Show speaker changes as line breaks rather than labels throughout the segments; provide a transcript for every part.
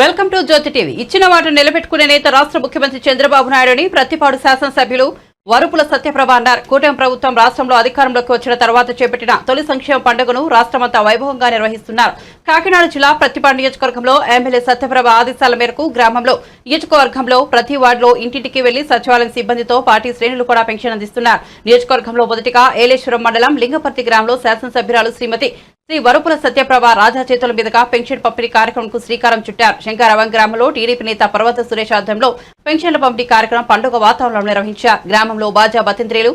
Welcome to Jyothi TV. ఇచ్చిన మాట నిలబెట్టుకునే నేత రాష్ట్ర ముఖ్యమంత్రి చంద్రబాబు నాయుడుని ప్రతిపాడు శాసనసభ్యులు వరుపుల సత్యప్రభ అన్నారు. కూటమి ప్రభుత్వం రాష్ట్రంలో అధికారంలోకి వచ్చిన తర్వాత చేపట్టిన తొలి సంక్షేమ పండుగను రాష్ట్రమంతా వైభవంగా నిర్వహిస్తున్నారు. కాకినాడ జిల్లా ప్రతిపాడు నియోజకవర్గంలో ఎమ్మెల్యే సత్యప్రభ ఆదేశాల మేరకు గ్రామంలో నియోజకవర్గంలో ప్రతి వార్డులో ఇంటింటికి వెళ్ళి సచివాలయం సిబ్బందితో పార్టీ శ్రేణులు కూడా పెన్షన్ అందిస్తున్నారు. నియోజకవర్గంలో మొదటిగా ఏలేశ్వరం మండలం లింగపర్తి గ్రామంలో శాసనసభ్యురాలు శ్రీమతి శ్రీ వరుపుల సత్యప్రభ రాజా చేతుల మీదుగా పెన్షన్ పంపిణీ కార్యక్రమంకు శ్రీకారం చుట్టారు. శంకరవం గ్రామంలో టీడీపీ నేత పర్వత సురేష్ ఆధ్వర్యంలో పెన్షన్ల పంపిణీ కార్యక్రమం పండుగ వాతావరణంలో నిర్వహించారు. గ్రామంలో బాజా బతింద్రియులు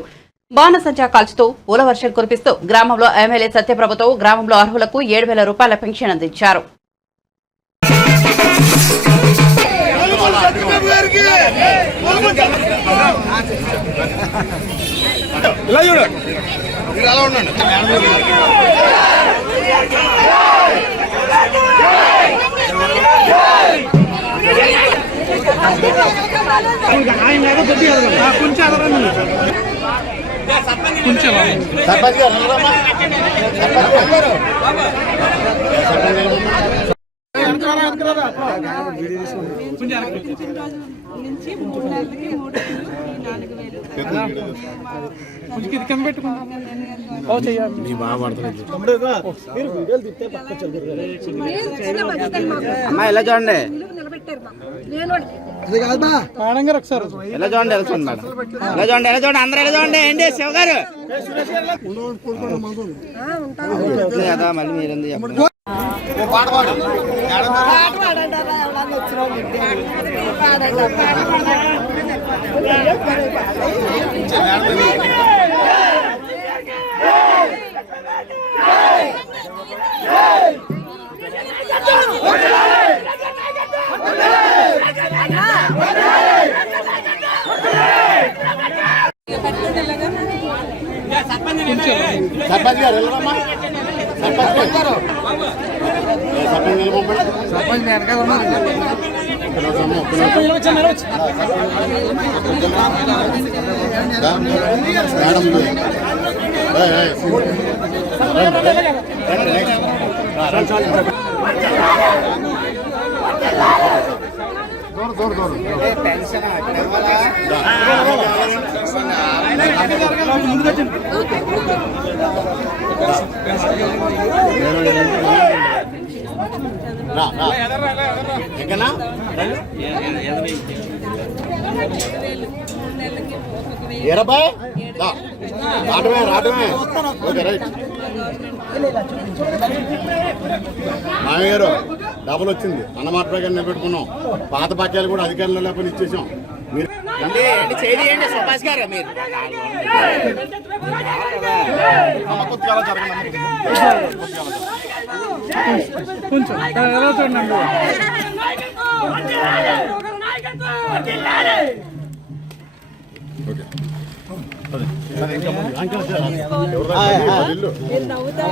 బాణసంచా కాల్చుతూ పూలవర్షం కురిపిస్తూ గ్రామంలో ఎమ్మెల్యే సత్యప్రభతో గ్రామంలో అర్హులకు ఏడు వేల రూపాయల పెన్షన్ అందించారు.
ఇలా మీరు అలా ఉండండి కొంచెం
సర్పంచ్ గారు సర్పంచ్ గారు.
నుంచి మూడు నెలలకి మూడు నాలుగు వేలు
అమ్మా ఎలా చూడండి
మేడం. గారు ఒకసారి
ఎలా చూడండి ఎలా చూడండి మేడం ఎలా చూడండి ఎలా చూడండి అందరూ ఎలా చూడండి ఏంటి శివ గారు మళ్ళీ మీరెందుకు
సర్పంచ్ గారు నిలబడమ్మా. సర్పంచ్ గారు ఏ సర్పంచ్ నిలబడండి.
సర్పంచ్ వెనకాల ఉన్నారు
ఒక్క నిమిషం అమ్మా, ఒక్క నిమిషం. దా. మేడం ఇది. ఏయ్, ఏయ్, రండి, రండి, నెక్స్ట్. రా, రండి. దూరం, దూరం, దూరం. రాటమే ఎక్కనా? ఓకే రైట్ మామయ్య గారు డబుల్ వచ్చింది అన్నమాట ప్రకారం నిలబెట్టుకున్నాం పాత బాక్యాలు కూడా అధికారంలో లేకపోతే ఇచ్చేసాం
ఏంటి చేయండి సుభాష్ గారు మీరు.
కొంచెం ఎలా చూడండి
ఓకే. అదే, ఇంకా